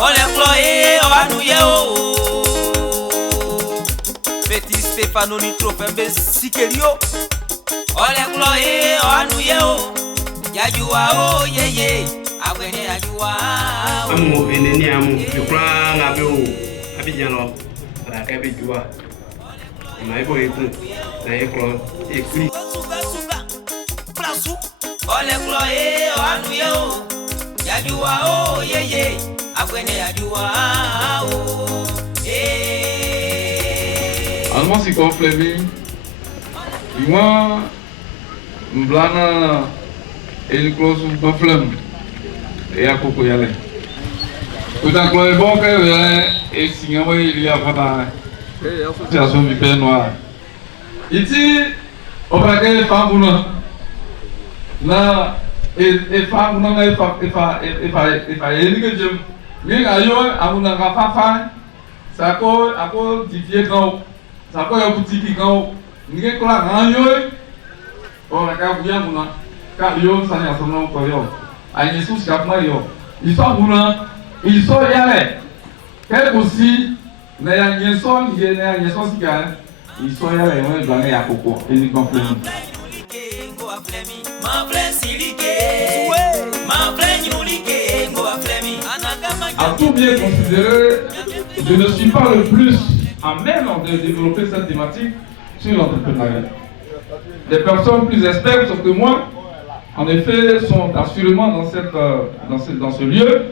On est ployé, on va nous yéo. Petit Stéphano Nitro Fembe Sikerio. On est ployé, on va nous yéo. Yajua oh yeye. Awene yajua. Amu eneni amu. Yukra ngabe o. Abidjan lo. Para kabe jua. Ma ebo eku. Na ekro ekuri. On est ployé, on va nous yéo. Yajua oh yeye. Awene yajua oh. Alma si konflevi. Ima mblana ele close un flemme et à coco yale. Tout à coup bon que et si on il y a pas association du père noir. Ici on va que femme na et femme na et il que je mais ayo amuna gafafa ça ko ako diffier quand ça ko ya boutique quand ni que la ranyo on la ka buya muna car yo ça n'y a son nom pour yo aïe sous capma yo ils sont muna ils sont yale quel aussi na ya nyeson ye na nyeson sika ils sont yale on blané ya coco et ni comprendre à tout bien considérer, je ne suis pas le plus à même de développer cette thématique sur l'entrepreneuriat. Les personnes plus expertes que moi, en effet, sont assurément dans ce lieu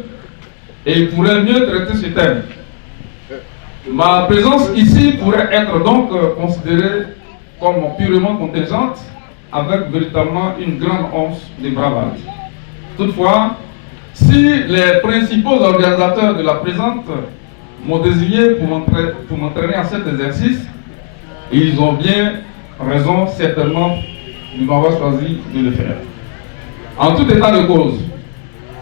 et ils pourraient mieux traiter ce thème. Ma présence ici pourrait être donc considérée comme purement contingente, avec véritablement une grande once de bravade. Toutefois, si les principaux organisateurs de la présente m'ont désigné pour m'entraîner à cet exercice, ils ont bien raison certainement de m'avoir choisi de le faire. En tout état de cause,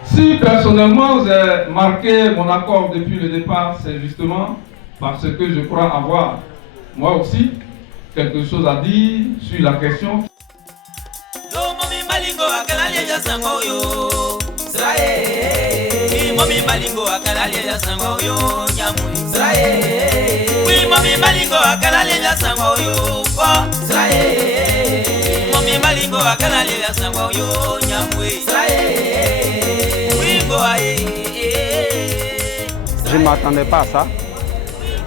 si personnellement j'ai marqué mon accord depuis le départ, c'est justement parce que je crois avoir, moi aussi, quelque chose à dire sur la question. Mami malingo akalali ya sangwa yo nyamui Israel. Oui mami malingo akalali ya sangwa yo po Israel. Mami malingo akalali ya sangwa yo nyamui Israel. Oui go aye. Je ne m'attendais pas à ça.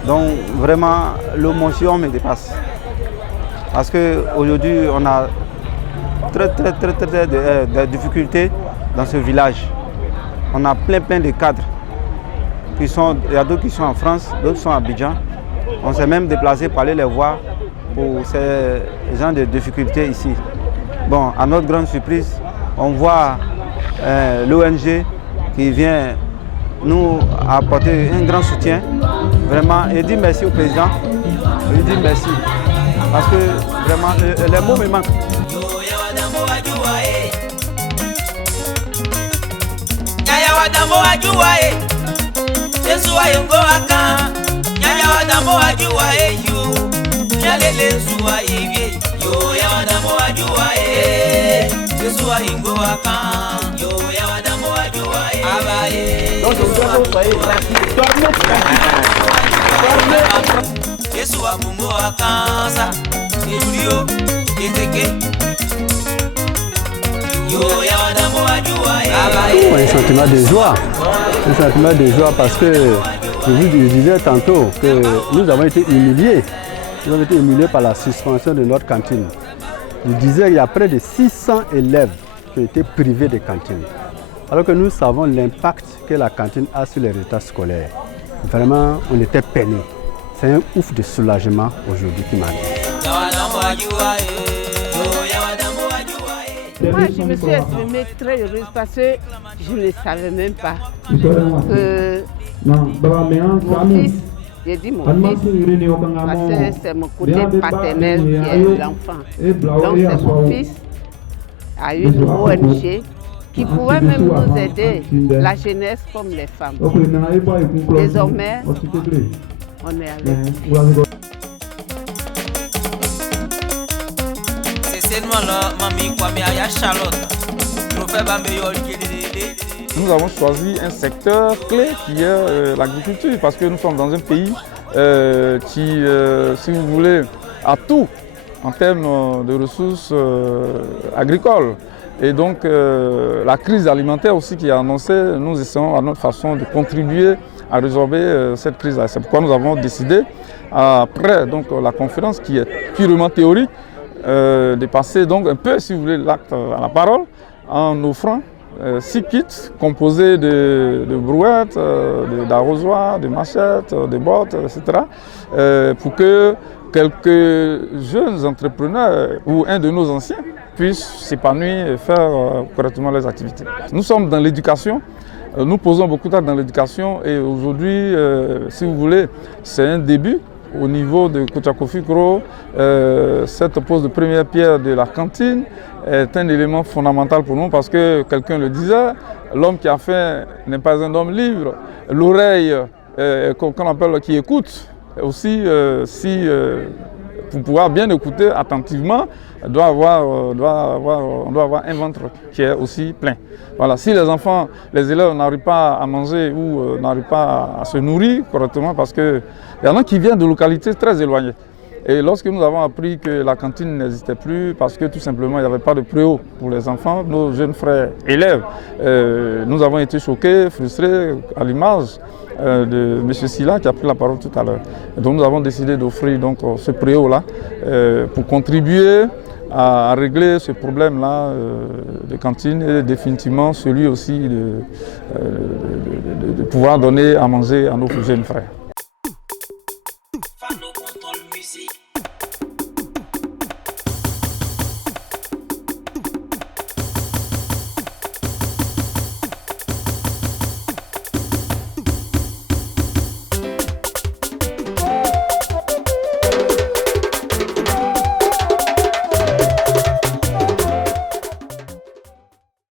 Donc vraiment l'émotion me dépasse. Parce que aujourd'hui on a très de difficultés dans ce village. On a plein de cadres. Il y a d'autres qui sont en France, d'autres sont à Abidjan. On s'est même déplacé pour aller les voir pour ces gens de difficultés ici. Bon, à notre grande surprise, on voit l'ONG qui vient nous apporter un grand soutien. Vraiment, et dit merci au président. Il dit merci. Parce que vraiment, les mots me manquent. Wadambo ajua Yesu ayongo aka Nyanya wadambo ajua yo Nyalele suwa ibi Yo ya wadambo ajua Yesu ayongo aka Yo ya wadambo ajua Abaye Yesu amungo aka Sa Ejurio Eteke Un sentiment de joie. Un sentiment de joie parce que je vous disais tantôt que nous avons été humiliés. Nous avons été humiliés par la suspension de notre cantine. Je disais qu'il y a près de 600 élèves qui ont été privés de cantine. Alors que nous savons l'impact que la cantine a sur les résultats scolaires. Vraiment, on était peinés. C'est un ouf de soulagement aujourd'hui qui m'arrive. Moi, je me suis exprimée très heureuse parce que je ne savais même pas que mon fils, j'ai dit mon fils, parce que c'est mon côté paternel qui est l'enfant. Donc c'est mon fils a eu une ONG qui pouvait même nous aider, la jeunesse comme les femmes. Désormais, on est avec lui. C'est moi là, mamie, quoi, mais il y a Charlotte. Nous faisons un meilleur. nous avons choisi un secteur clé qui est l'agriculture, parce que nous sommes dans un pays qui, si vous voulez, a tout en termes de ressources agricoles. Et donc la crise alimentaire aussi qui est annoncée, nous essayons à notre façon de contribuer à résorber cette crise-là. C'est pourquoi nous avons décidé, après donc, la conférence qui est purement théorique, de passer donc un peu, si vous voulez, l'acte à la parole en offrant 6 kits composés de brouettes, d'arrosoirs, de machettes, de bottes, etc. Pour que quelques jeunes entrepreneurs ou un de nos anciens puissent s'épanouir et faire correctement leurs activités. Nous sommes dans l'éducation, nous posons beaucoup d'actes dans l'éducation et aujourd'hui, si vous voulez, c'est un début. Au niveau de Kotiako-Fikro, cette pose de première pierre de la cantine est un élément fondamental pour nous parce que, quelqu'un le disait, l'homme qui a faim n'est pas un homme libre. L'oreille qu'on appelle qui écoute, aussi, pour pouvoir bien écouter attentivement, on doit avoir un ventre qui est aussi plein. Voilà, si les enfants, les élèves n'arrivent pas à manger ou n'arrivent pas à se nourrir correctement, parce qu'il y en a qui viennent de localités très éloignées. Et lorsque nous avons appris que la cantine n'existait plus, parce que tout simplement il n'y avait pas de préau pour les enfants, nos jeunes frères élèves, nous avons été choqués, frustrés à l'image de M. Silla qui a pris la parole tout à l'heure. Donc nous avons décidé d'offrir donc ce préau-là pour contribuer à régler ce problème-là de cantine et définitivement celui aussi de pouvoir donner à manger à nos jeunes frères.